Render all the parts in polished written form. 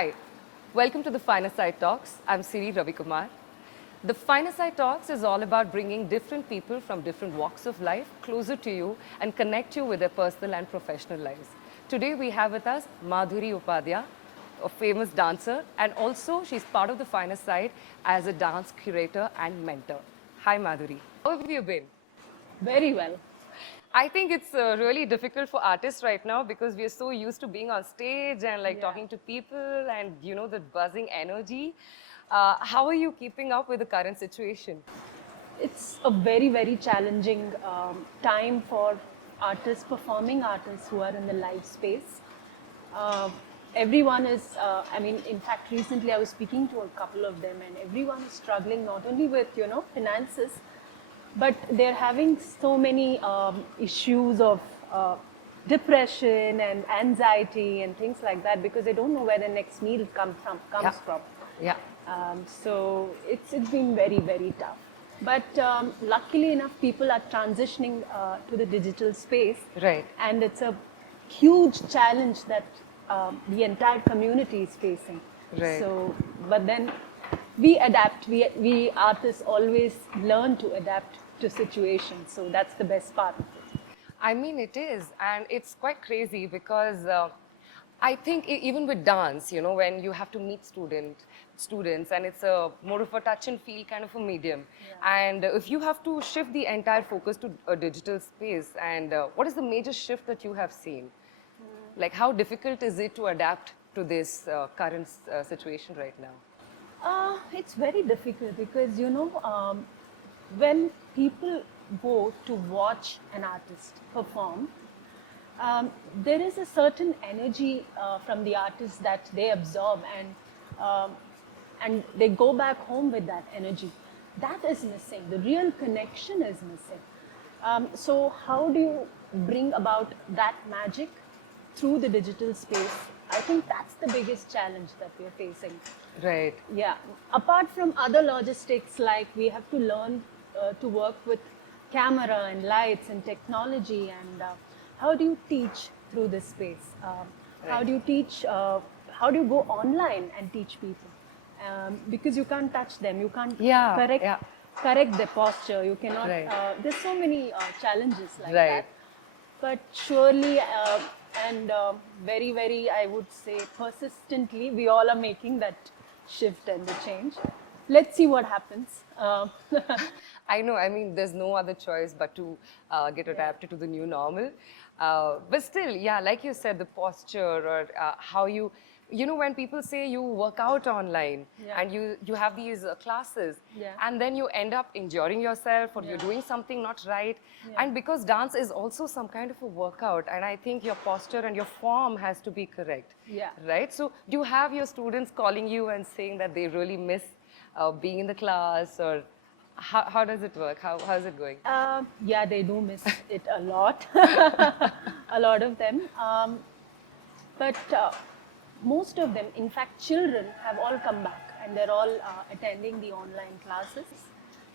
Hi, welcome to the Finer Side Talks. I'm Siri Ravikumar. The Finer Side Talks is all about bringing different people from different walks of life closer to you and connect you with their personal and professional lives. Today we have with us Madhuri Upadhyay, a famous dancer, and also she's part of the Finer Side as a dance curator and mentor. Hi Madhuri, how have you been? Very well. I think it's really difficult for artists right now because we are so used to being on stage and like Yeah. talking to people and the buzzing energy. How are you keeping up with the current situation? It's a very, very challenging time for artists, performing artists who are in the live space. Uh, everyone is, in fact, recently I was speaking to a couple of them, and everyone is struggling not only with, finances, but they're having so many issues of depression and anxiety and things like that because they don't know where the next meal comes Yeah. from. Yeah. So it's been very, very tough. But luckily enough, people are transitioning to the digital space. Right. And it's a huge challenge that the entire community is facing. Right. So, but then we adapt. We artists always learn to adapt to situations. So that's the best part of it. I mean, it is, and it's quite crazy because I think even with dance, when you have to meet students, and it's a more of a touch and feel kind of a medium, and if you have to shift the entire focus to a digital space, and what is the major shift that you have seen? Like, how difficult is it to adapt to this current situation right now? It's very difficult because when people go to watch an artist perform, there is a certain energy from the artist that they absorb, and they go back home with that energy. That is missing. The real connection is missing. So how do you bring about that magic through the digital space? I think that's the biggest challenge that we are facing. Right. Yeah. Apart from other logistics, like we have to learn to work with camera and lights and technology, and how do you teach through this space? How do you teach? How do you go online and teach people? Because you can't touch them, you can't correct their posture. You cannot. Right. There's so many challenges like Right. that. But surely and very, very, I would say, persistently, we all are making that shift and the change. Let's see what happens. I know, I mean, there's no other choice but to get adapted to the new normal. But still, yeah, like you said, the posture or how when people say you work out online and you have these classes and then you end up injuring yourself or you're doing something not right. And because dance is also some kind of a workout, and I think your posture and your form has to be correct. Yeah. Right? So do you have your students calling you and saying that they really miss being in the class, or how does it work? How's it going? Yeah, they do miss it a lot, a lot of them. But most of them, in fact, children have all come back and they're all attending the online classes.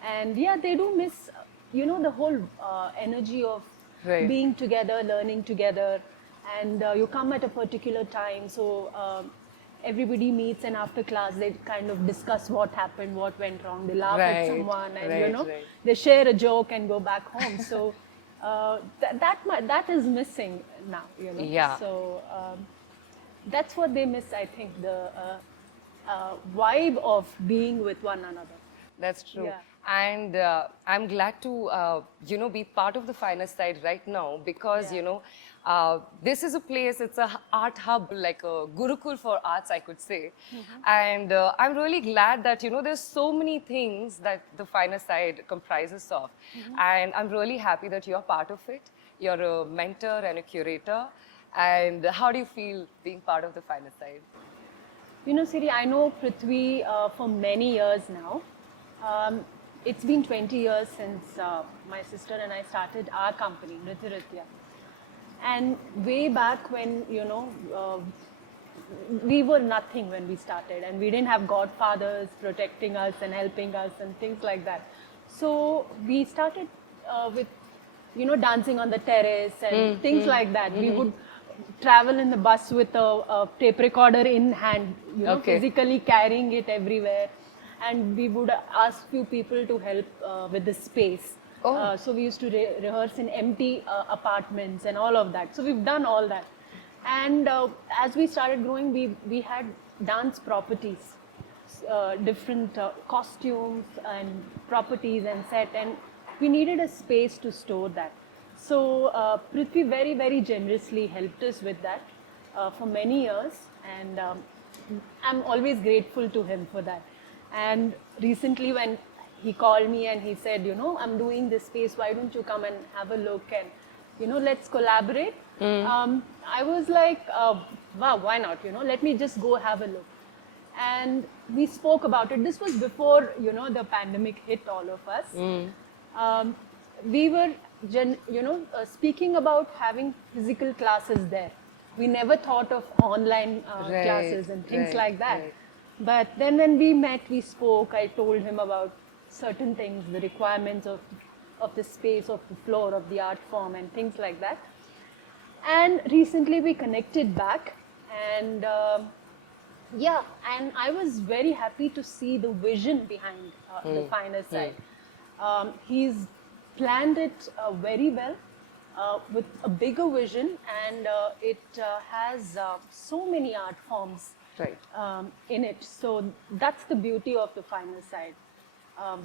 And yeah, they do miss, the whole energy of being together, learning together. And you come at a particular time, so everybody meets, and after class they kind of discuss what happened, what went wrong. They laugh at someone, and they share a joke and go back home. So that is missing now. Yeah. So that's what they miss, I think, the vibe of being with one another. That's true. Yeah. And I'm glad to, be part of the Finer Side right now because, this is a place, it's a art hub, like a Gurukul for arts, I could say. And I'm really glad that, there's so many things that the Finer Side comprises of. And I'm really happy that you're part of it. You're a mentor and a curator. And how do you feel being part of the Finer Side? Siri, I know Prithvi for many years now. It's been 20 years since my sister and I started our company, Nritya. And way back when, we were nothing when we started, and we didn't have godfathers protecting us and helping us and things like that. So we started with, dancing on the terrace and things like that. We would travel in the bus with a tape recorder in hand, you know, Okay. physically carrying it everywhere. And we would ask few people to help with the space. Oh. So we used to rehearse in empty apartments and all of that. So we've done all that. And as we started growing, we had dance properties, different costumes and properties and set, and we needed a space to store that. So Prithvi very generously helped us with that for many years, and I'm always grateful to him for that. And recently when he called me and he said, you know, I'm doing this space, why don't you come and have a look, and you know, let's collaborate. I was like, wow, why not, you know, let me just go have a look. And we spoke about it. This was before, you know, the pandemic hit all of us. We were, speaking about having physical classes there. We never thought of online Right, classes and things right, like that. right. But then when we met, we spoke. I told him about certain things, the requirements of the space, of the floor, of the art form, and things like that. And recently we connected back, and yeah, and I was very happy to see the vision behind the finer side. He's planned it very well with a bigger vision, and it has so many art forms Right. in it. So that's the beauty of the finer side,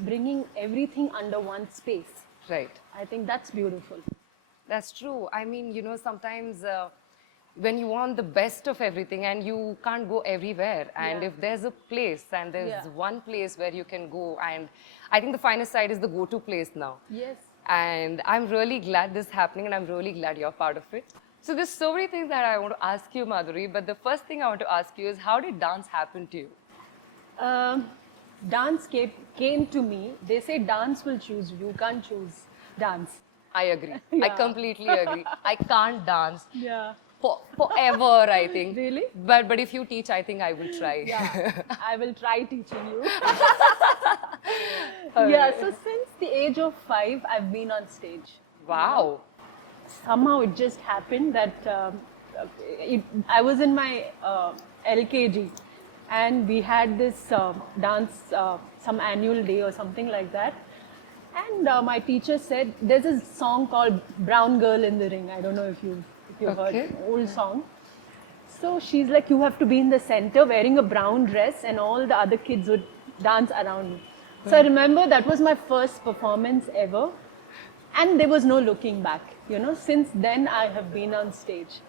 bringing everything under one space. Right. I think that's beautiful. That's true. I mean, you know, sometimes when you want the best of everything and you can't go everywhere, and Yeah. if there's a place and there's Yeah. one place where you can go, and I think the finest side is the go-to place now. Yes. And I'm really glad this is happening, and I'm really glad you're part of it. So there's so many things that I want to ask you, Madhuri, but the first thing I want to ask you is, how did dance happen to you? Dance came to me. They say dance will choose you. You can't choose dance. I agree. I Yeah. completely agree. I can't dance Yeah. forever, I think. Really? But if you teach, I think I will try. Yeah. I will try teaching you. Yeah. So since the age of 5, I've been on stage. Wow. Somehow it just happened that I was in my LKG, and we had this dance, some annual day or something like that. And my teacher said, there's a song called Brown Girl in the Ring. I don't know if you've Okay. heard, old song. So she's like, you have to be in the center wearing a brown dress, and all the other kids would dance around me. So I remember that was my first performance ever. And there was no looking back, you know. Since then, I have been on stage.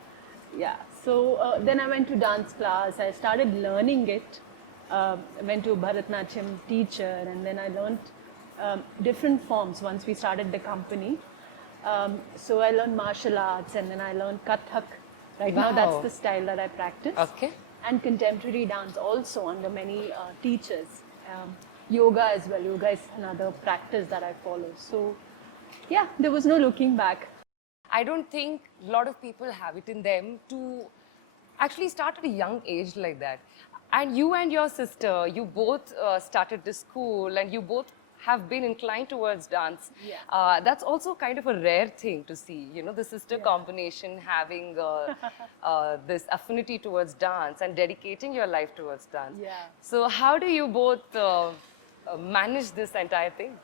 Yeah. So then I went to dance class. I started learning it. I went to a Bharatanatyam teacher, and then I learned different forms once we started the company. So I learned martial arts, and then I learned Kathak. Right now, that's Wow. the style that I practice. Okay. And contemporary dance also under many teachers. Yoga as well. Yoga is another practice that I follow. So yeah, there was no looking back. I don't think a lot of people have it in them to actually start at a young age like that. And you and your sister, you both started the school, and you both have been inclined towards dance. Yeah. That's also kind of a rare thing to see, you know, the sister combination having this affinity towards dance and dedicating your life towards dance. Yeah. So how do you both manage this entire thing?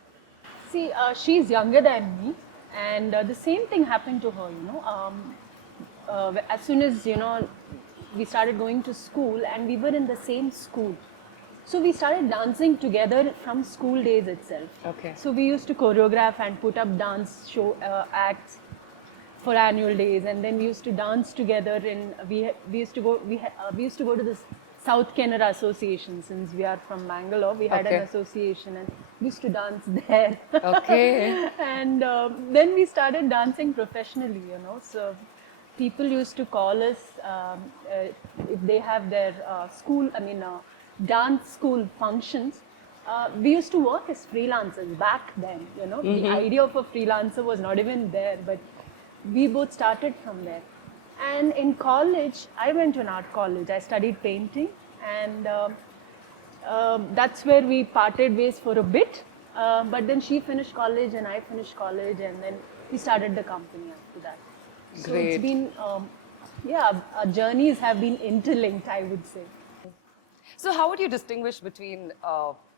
See, she's younger than me, and the same thing happened to her, you know. As soon as, you know, we started going to school, and we were in the same school. So we started dancing together from school days itself. Okay. So we used to choreograph and put up dance show acts for annual days, and then we used to dance together. In we used to go to the South Canara Association. Since we are from Bangalore, we had Okay. an association, and we used to dance there. Okay. And then we started dancing professionally, you know. So people used to call us if they have their dance school functions. We used to work as freelancers back then, you know. The idea of a freelancer was not even there, but we both started from there. And in college, I went to an art college. I studied painting, and that's where we parted ways for a bit. But then she finished college and I finished college, and then we started the company after that. So Great. it's been yeah, our journeys have been interlinked, I would say. So how would you distinguish between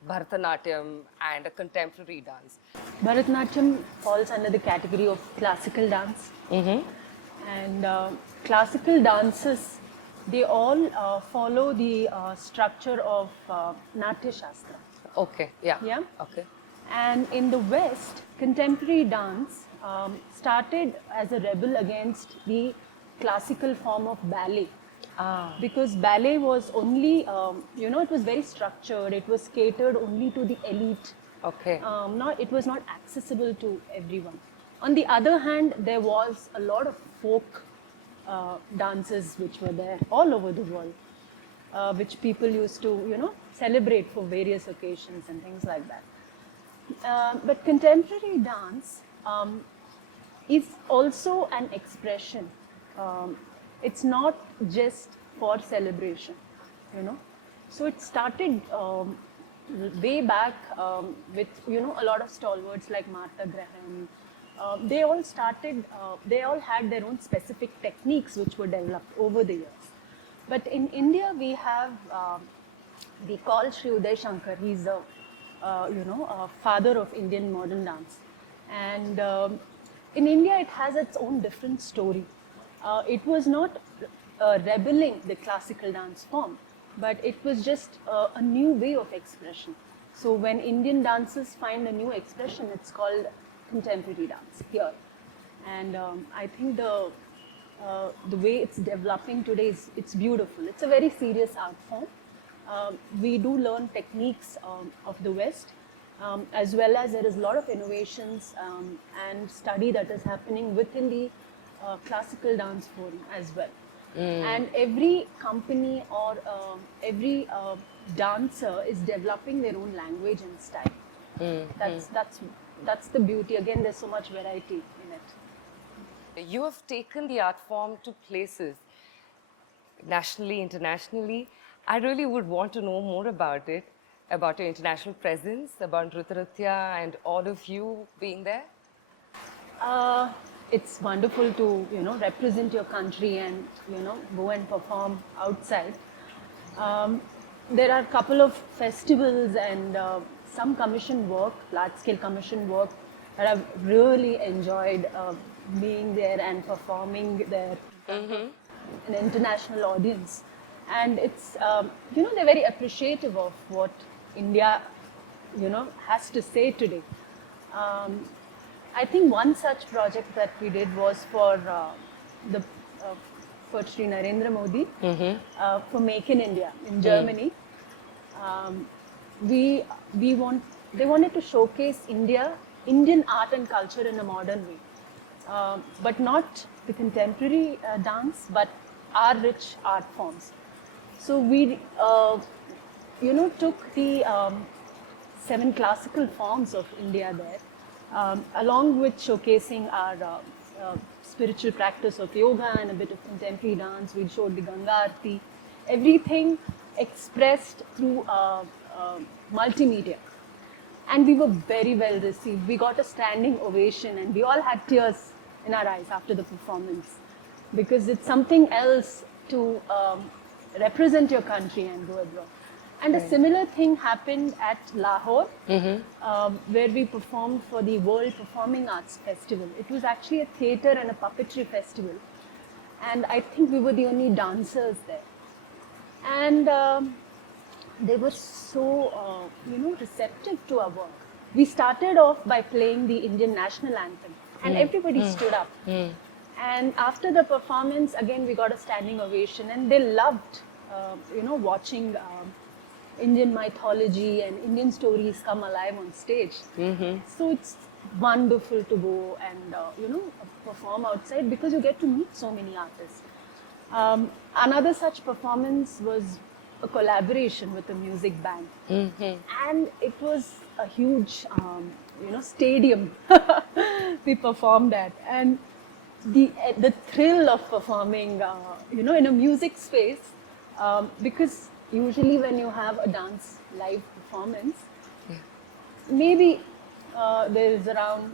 Bharatanatyam and a contemporary dance? Bharatanatyam falls under the category of classical dance. And classical dances, they all follow the structure of Natya Shastra. Okay, yeah. Yeah. Okay. And in the West, contemporary dance started as a rebel against the classical form of ballet. Because ballet was only, it was very structured, it was catered only to the elite. Okay. It was not accessible to everyone. On the other hand, there was a lot of folk dances which were there all over the world, which people used to, celebrate for various occasions and things like that. But contemporary dance is also an expression. It's not just for celebration, So it started way back with, a lot of stalwarts like Martha Graham. They all started, they all had their own specific techniques which were developed over the years. But in India, we call Sri Uday Shankar. He's a father of Indian modern dance. And in India, it has its own different story. It was not rebelling the classical dance form, but it was just a new way of expression. So when Indian dancers find a new expression, it's called contemporary dance here. And I think the way it's developing today it's beautiful. It's a very serious art form. We do learn techniques of the West, as well as there is a lot of innovations and study that is happening within the classical dance form as well. And every company or every dancer is developing their own language and style. That's the beauty. Again, there's so much variety in it. You have taken the art form to places nationally, internationally. I really would want to know more about it, about your international presence, about Nritya and all of you being there. It's wonderful to represent your country and go and perform outside. There are a couple of festivals and some commission work, large-scale commission work that I've really enjoyed being there and performing there in an international audience. And it's they're very appreciative of what India has to say today. I think one such project that we did was for Sri Narendra Modi for Make in India in Germany. They wanted to showcase Indian art and culture in a modern way, but not the contemporary dance, but our rich art forms. So we, took the 7 classical forms of India there, along with showcasing our spiritual practice of yoga and a bit of contemporary dance. We showed the Ganga Aarti, everything expressed through multimedia. And we were very well received. We got a standing ovation and we all had tears in our eyes after the performance, because it's something else to represent your country and go abroad. And a similar thing happened at Lahore, where we performed for the World Performing Arts Festival. It was actually a theatre and a puppetry festival. And I think we were the only dancers there. And they were so, receptive to our work. We started off by playing the Indian national anthem, and everybody stood up. And after the performance, again, we got a standing ovation, and they loved, watching Indian mythology and Indian stories come alive on stage. So it's wonderful to go and, perform outside, because you get to meet so many artists. Another such performance was a collaboration with a music band. And it was a huge, stadium we performed at. And the thrill of performing, in a music space, because usually when you have a dance live performance, maybe there is around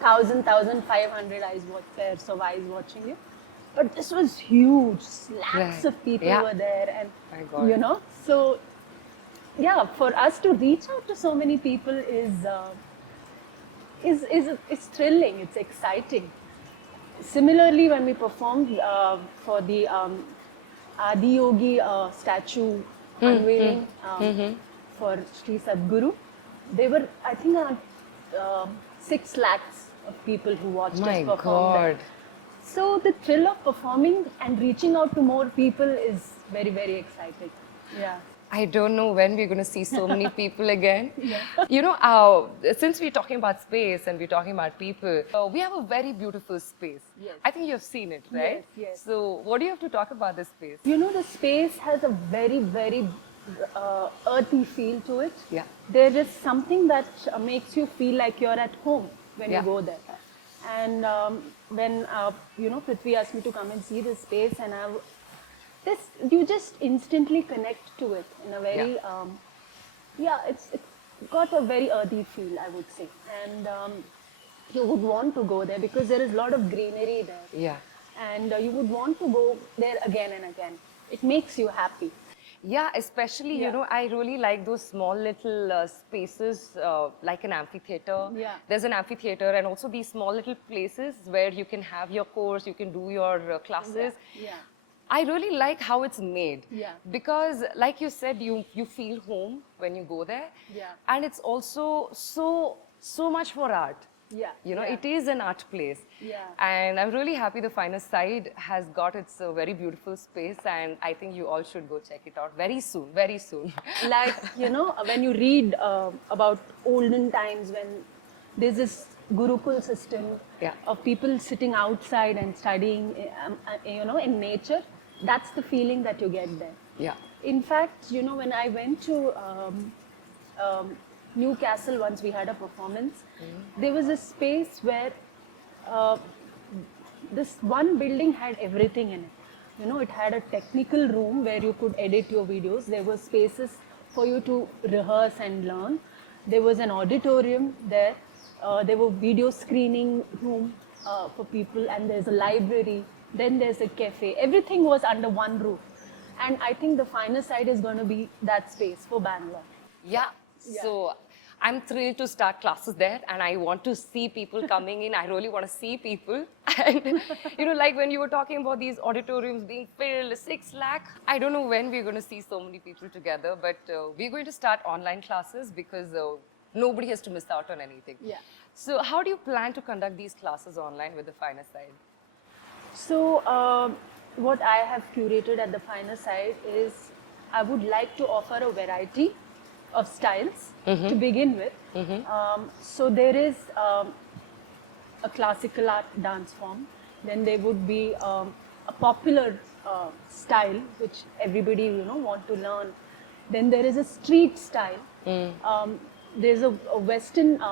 1,000, 1,500 pairs of eyes watching you. But this was huge. Lakhs Right. of people Yeah. were there, and My God. you know, so yeah, for us to reach out to so many people is thrilling. It's exciting. Similarly, when we performed for the Adi Yogi statue unveiling for Sri Sadguru, there were, I think, around 6 lakhs of people who watched My us perform there. God. So the thrill of performing and reaching out to more people is very, very exciting. Yeah. I don't know when we're going to see so many people again. You know, since we're talking about space and we're talking about people, we have a very beautiful space. Yes. I think you've seen it, right? Yes, yes. So, what do you have to talk about this space? You know, the space has a very, very earthy feel to it. Yeah. There is something that makes you feel like you're at home when Yeah. you go there. And when, you know, Prithvi asked me to come and see this space, and you just instantly connect to it in a very, it's got a very earthy feel, I would say. And you would want to go there because there is a lot of greenery there. Yeah. And you would want to go there again and again. It makes you happy. Yeah, especially, you Yeah. know, I really like those small little spaces like an amphitheater. Yeah. There's an amphitheater and also these small little places where you can have your course, you can do your classes. Yeah. I really like how it's made. Yeah. Because like you said, you feel home when you go there. Yeah. And it's also so much for art. Yeah. You know, yeah. it is an art place. Yeah. And I'm really happy the Finest Side has got its very beautiful space, and I think you all should go check it out very soon, very soon. Like, you know, when you read about olden times when there's this Gurukul system Yeah. of people sitting outside and studying, you know, in nature, that's the feeling that you get there. Yeah. In fact, you know, when I went to Newcastle once, we had a performance. There was a space where this one building had everything in it. You know, it had a technical room where you could edit your videos. There were spaces for you to rehearse and learn. There was an auditorium there. There were video screening room for people, and there's a library. Then there's a cafe. Everything was under one roof. And I think the Finest Side is going to be that space for Bangalore. Yeah. So I'm thrilled to start classes there, and I want to see people coming in. I really want to see people. And, you know, like when you were talking about these auditoriums being filled, 6 lakh, I don't know when we're going to see so many people together, but we're going to start online classes because nobody has to miss out on anything. Yeah. So how do you plan to conduct these classes online with the Finest Side? So, what I have curated at the Finest Side is I would like to offer a variety of styles to begin with. So there is a classical art dance form. Then there would be a popular style which everybody, you know, want to learn. Then there is a street style. There's a Western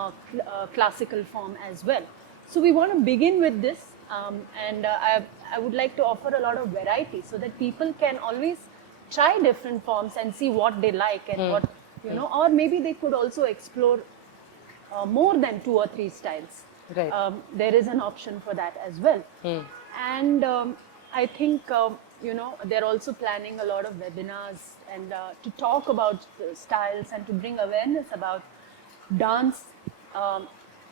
classical form as well. So we want to begin with this, and I would like to offer a lot of variety so that people can always try different forms and see what they like and what, you know, or maybe they could also explore more than 2 or 3 styles. Right. There is an option for that as well. And I think, you know, they're also planning a lot of webinars and to talk about styles and to bring awareness about dance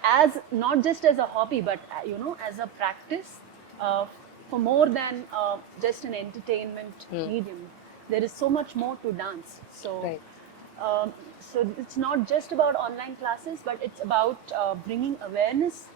as not just as a hobby, but, you know, as a practice for more than just an entertainment medium. There is so much more to dance. So. Right. So it's not just about online classes, but it's about bringing awareness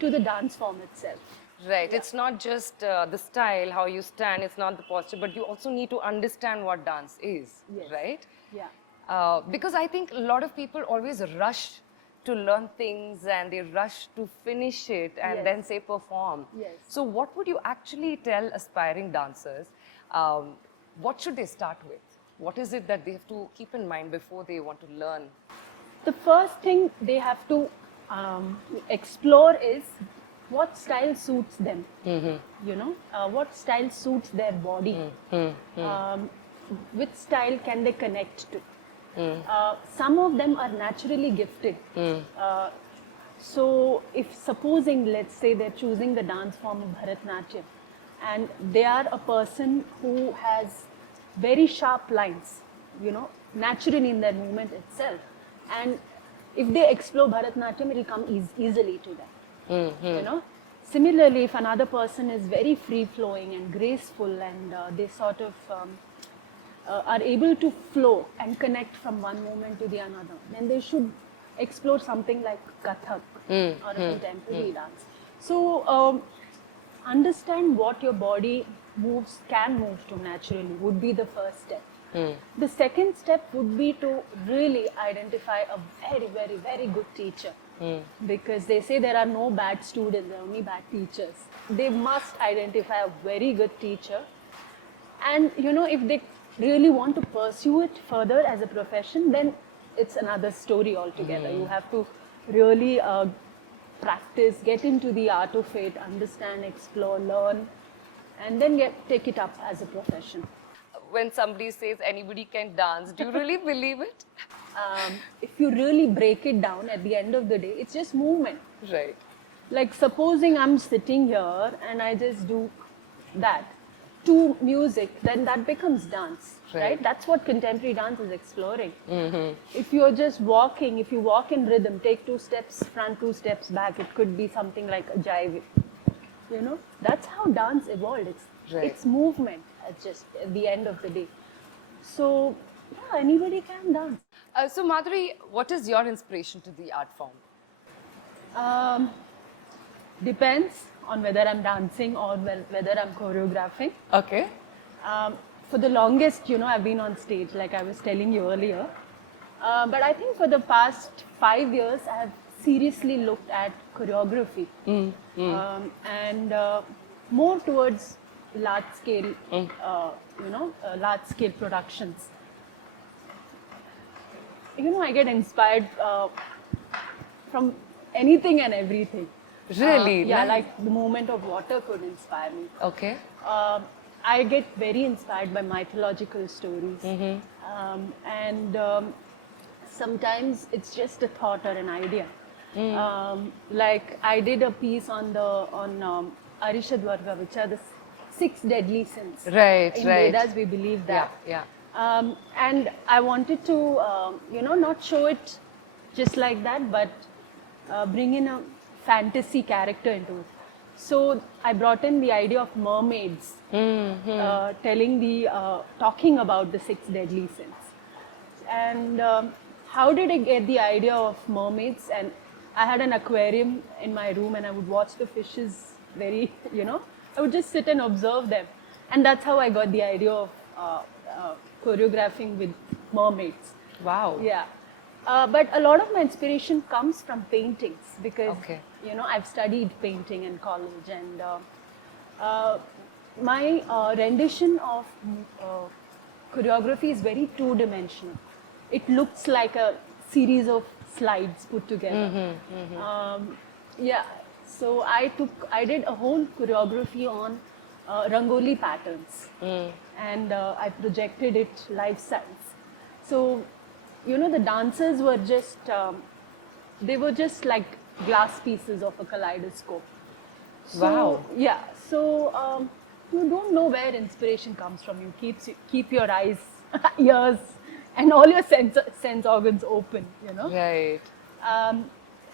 to the dance form itself. Right. It's not just the style, how you stand, it's not the posture, but you also need to understand what dance is, Yes. right? Yeah. Because I think a lot of people always rush to learn things and they rush to finish it and Yes. then say perform. Yes. So what would you actually tell aspiring dancers? What should they start with? What is it that they have to keep in mind before they want to learn? The first thing they have to explore is what style suits them. You know, what style suits their body. Which style can they connect to? Some of them are naturally gifted. So if supposing, let's say they're choosing the dance form of Bharatanatyam, and they are a person who has very sharp lines, you know, naturally in their movement itself. And if they explore Bharatanatyam, it will come easily to them. You know. Similarly, if another person is very free flowing and graceful, and they sort of are able to flow and connect from one moment to the another, then they should explore something like Kathak or a contemporary dance. So understand what your body can move to naturally would be the first step. The second step would be to really identify a very, very, very good teacher. Because they say there are no bad students, there are only bad teachers. They must identify a very good teacher. And you know, if they really want to pursue it further as a profession, then it's another story altogether. You have to really practice, get into the art of it, understand, explore, learn, and then take it up as a profession. When somebody says anybody can dance, do you really believe it? If you really break it down, at the end of the day, it's just movement. Right. Like supposing I'm sitting here and I just do that to music, then that becomes dance, right? That's what contemporary dance is exploring. If you're just walking, if you walk in rhythm, take 2 steps front, 2 steps back, it could be something like a jive. You know, that's how dance evolved. It's movement at the end of the day. So yeah, anybody can dance. So Madhuri, what is your inspiration to the art form? Depends on whether I'm dancing or whether I'm choreographing. Okay. For the longest, you know, I've been on stage, like I was telling you earlier. But I think for the past 5 years, I have seriously looked at choreography. And more towards large scale, large scale productions. You know, I get inspired from anything and everything. Really? Yeah, like the movement of water could inspire me. Okay. I get very inspired by mythological stories. And sometimes it's just a thought or an idea. Like I did a piece on Arishadvarga, which are the 6 deadly sins. Right, In right. Vedas, we believe that. Yeah. And I wanted to, not show it just like that, but bring in a fantasy character into it. So I brought in the idea of mermaids, talking about the 6 deadly sins. And how did I get the idea of mermaids? And I had an aquarium in my room, and I would watch the fishes I would just sit and observe them. And that's how I got the idea of choreographing with mermaids. Wow. Yeah. But a lot of my inspiration comes from paintings because, Okay. I've studied painting in college, and my rendition of choreography is very two-dimensional. It looks like a series of slides put together. So I did a whole choreography on Rangoli patterns, and I projected it life size. So, the dancers were just, they were just like glass pieces of a kaleidoscope. So, Wow. Yeah. So you don't know where inspiration comes from. You keep your eyes, ears, and all your sense organs open. Right.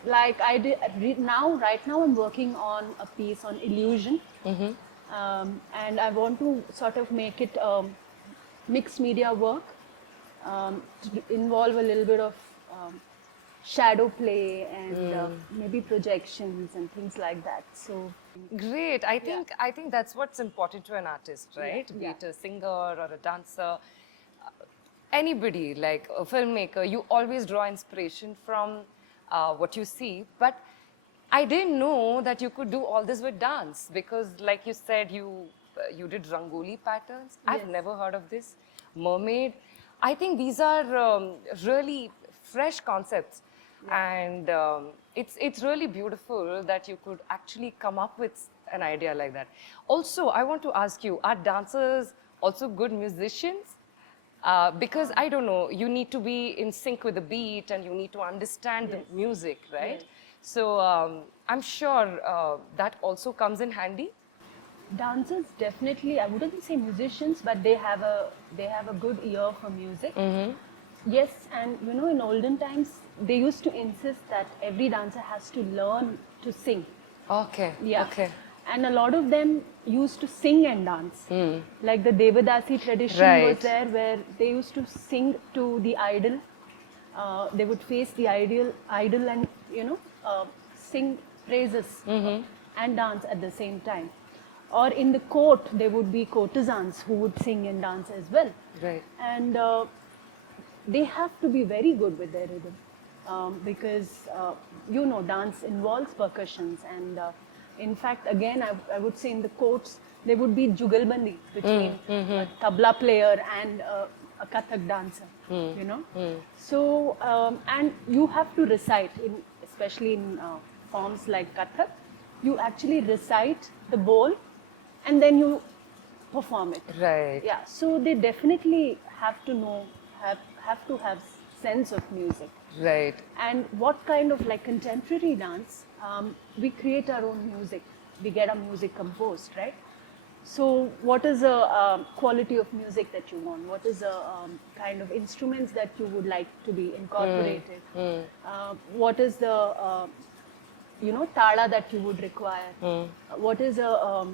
Like I did right now I'm working on a piece on illusion, and I want to sort of make it mixed media work, to involve a little bit of shadow play and maybe projections and things like that. So Great. I think that's what's important to an artist, right? Be Yeah. it a singer or a dancer, anybody like a filmmaker. You always draw inspiration from what you see. But I didn't know that you could do all this with dance because, like you said, you did Rangoli patterns. I've Yes. never heard of this. Mermaid. I think these are really fresh concepts. And it's really beautiful that you could actually come up with an idea like that. Also, I want to ask you, are dancers also good musicians? Because I don't know, you need to be in sync with the beat and you need to understand the music, right? Yes. So I'm sure that also comes in handy. Dancers definitely, I wouldn't say musicians, but they have a good ear for music. Yes, and you know, in olden times, they used to insist that every dancer has to learn to sing. Okay. Yeah. Okay. And a lot of them used to sing and dance. Like the Devadasi tradition was Right. there, where they used to sing to the idol. They would face the idol, and you know, sing praises and dance at the same time. Or in the court, there would be courtesans who would sing and dance as well. Right. And they have to be very good with their rhythm, because you know, dance involves percussions, and in fact, again, I would say in the courts there would be jugalbandi between a tabla player and a Kathak dancer, you know. So and you have to recite, especially in forms like Kathak, you actually recite the bowl and then you perform it. Right. Yeah, so they definitely have to know, have to have sense of music. Right. And what kind of, like contemporary dance, we create our own music. We get our music composed, right? So what is the quality of music that you want? What is the kind of instruments that you would like to be incorporated? What is the you know, tala that you would require? What is a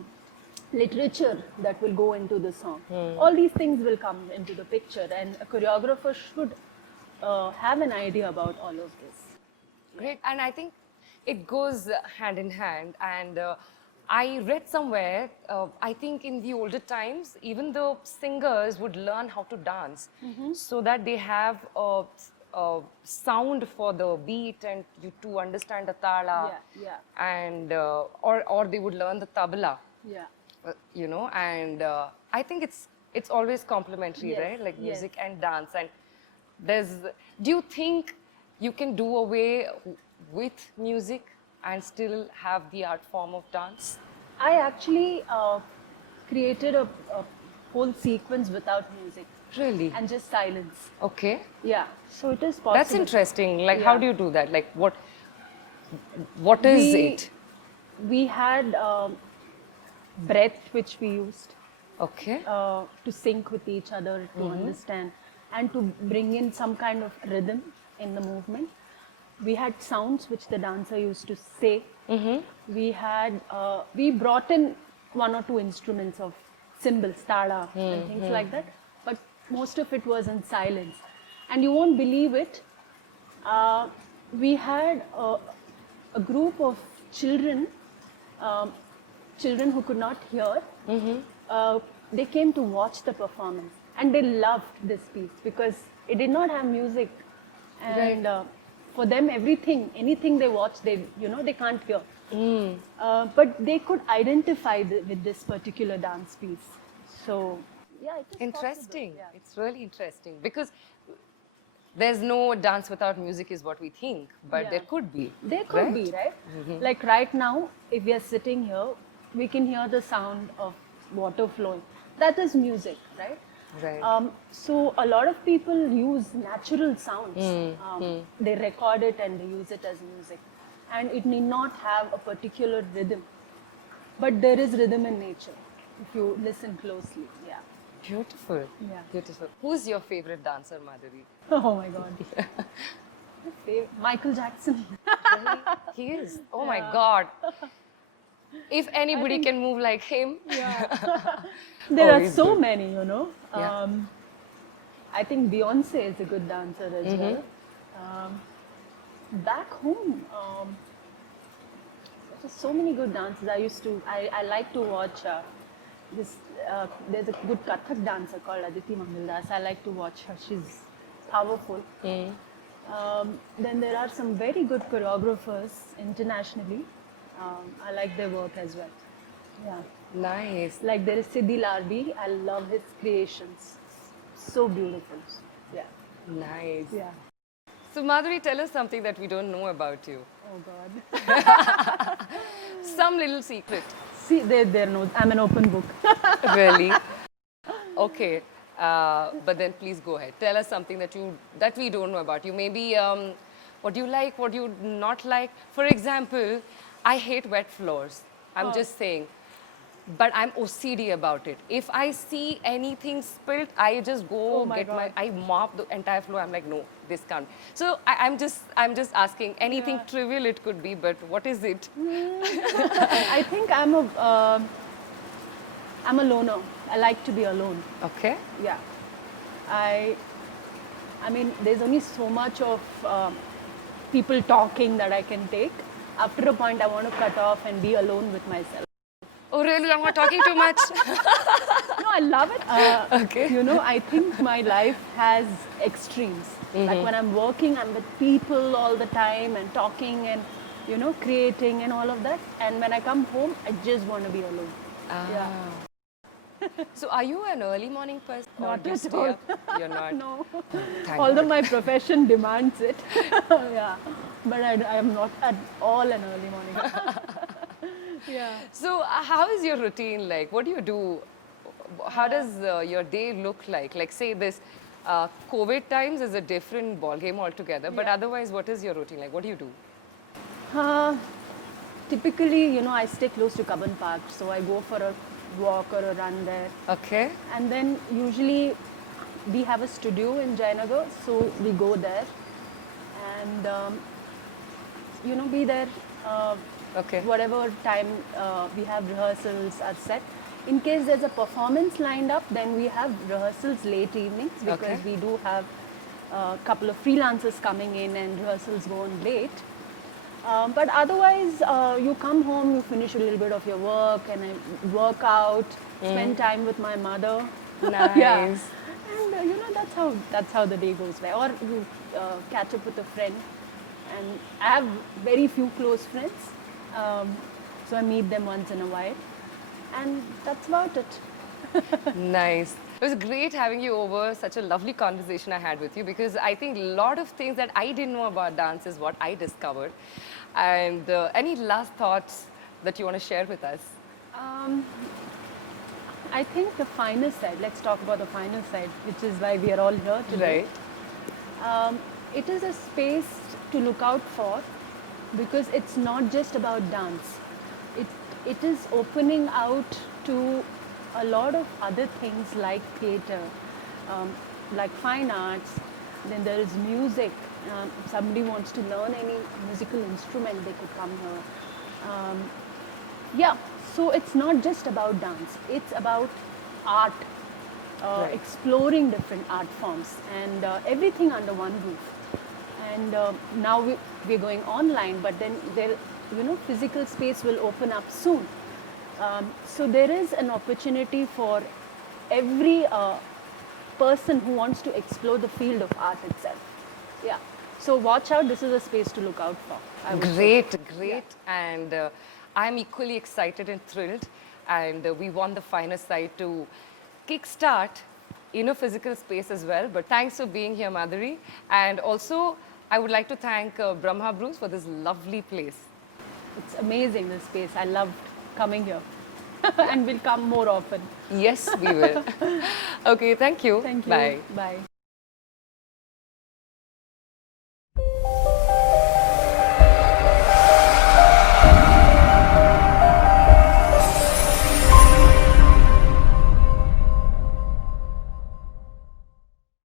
literature that will go into the song? All these things will come into the picture, and a choreographer should have an idea about all of this. Great. And I think it goes hand in hand. And I read somewhere, I think in the older times, even the singers would learn how to dance so that they have a sound for the beat and you to understand the tala. Yeah. And or they would learn the tabla. Yeah. You know, and I think it's always complementary, Yes, right? Like yes. music and dance. And do you think you can do away with music and still have the art form of dance? I actually created a whole sequence without music Really? and just silence. Okay. Yeah, so it is possible. That's interesting. Like, how Yeah. do you do that? Like, what is it? We had breath which we used Okay. to sync with each other, to understand, and to bring in some kind of rhythm in the movement. We had sounds which the dancer used to say. We had we brought in one or two instruments of cymbals, tala, and things like that. But most of it was in silence, and you won't believe it. We had a group of children, children who could not hear. They came to watch the performance, and they loved this piece because it did not have music, and for them, anything they watch, they can't hear. But they could identify with this particular dance piece. So yeah, it is Interesting. possible. Yeah. It's really interesting because there's no dance without music is what we think, but Yeah. there could be. There could be, right? Like right now, if we are sitting here, we can hear the sound of water flowing. That is music, right? Right. So a lot of people use natural sounds. They record it and they use it as music. And it need not have a particular rhythm. But there is rhythm in nature, if you listen closely. Yeah. Beautiful. Yeah. Beautiful. Who's your favorite dancer, Madhuri? Oh my God. Michael Jackson. He is. Oh my God. If anybody can move like him. There Oh, are he's so good. many, you know. Yeah. I think Beyonce is a good dancer as well. Back home, there's so many good dancers. I like to watch this. There's a good Kathak dancer called Aditi Mangaldas. I like to watch her. She's powerful. Then there are some very good choreographers internationally. I like their work as well. Yeah. Nice. Like there is Siddhi Larbi. I love his creations. So beautiful. Yeah. Nice. Yeah. So, Madhuri, tell us something that we don't know about you. Oh God. Some little secret. See, there no. I'm an open book. Really? Okay. But then please go ahead. Tell us something that we don't know about you. Maybe what you like, what you not like. For example, I hate wet floors. I'm just saying. but I'm OCD about it. If I see anything spilled, I just go Oh my get my, God. I mop the entire floor. I'm like, no, this can't. So I'm just asking anything Yeah. trivial it could be, but what is it? I think I'm a loner. I like to be alone. Okay. Yeah. I I mean, there's only so much of people talking that I can take. After a point, I want to cut off and be alone with myself. Oh, really? I'm not talking too much. No, I love it. Okay. You know, I think my life has extremes. Like when I'm working, I'm with people all the time and talking and, you know, creating and all of that. And when I come home, I just want to be alone. Yeah. So are you an early morning person? Or Not do you at stay all. up? You're not. No. Thank Although God. my profession demands it. Yeah. But I am not at all an early morning. Yeah. So how is your routine like? What do you do? How does your day look like? Like say this COVID times is a different ball game altogether, but Yeah. otherwise what is your routine like? What do you do? Uh, Typically, you know, I stay close to Cubbon Park, so I go for a walk or a run there. Okay. And then usually we have a studio in Jayanagar, so we go there and, you know, be there Okay. whatever time we have rehearsals are set. In case there's a performance lined up, then we have rehearsals late evenings because Okay. we do have a couple of freelancers coming in and rehearsals go on late. But otherwise, you come home, you finish a little bit of your work, and I work out, spend time with my mother. Yeah, Nice. and you know that's how the day goes by. Or you catch up with a friend, and I have very few close friends, so I meet them once in a while, and that's about it. Nice. It was great having you over. Such a lovely conversation I had with you because I think a lot of things that I didn't know about dance is what I discovered. And any last thoughts that you want to share with us? I think the final side. Let's talk about the final side, which is why we are all here today. Right. It is a space to look out for because it's not just about dance. It is opening out to a lot of other things like theatre, like fine arts. Then there is music. If somebody wants to learn any musical instrument, they could come here. Yeah, so it's not just about dance. It's about art, Right. exploring different art forms and everything under one roof. And now we're going online, but then there, you know, physical space will open up soon. So there is an opportunity for every person who wants to explore the field of art itself. Yeah. So watch out. This is a space to look out for. I would say. Great, great. And I'm equally excited and thrilled. And we want the finest side to kickstart in a physical space as well. But thanks for being here, Madhuri. And also, I would like to thank Brahma Brews for this lovely place. It's amazing, this space. I loved coming here. And we'll come more often. Yes, we will. Okay, thank you. Thank you. Bye. Bye.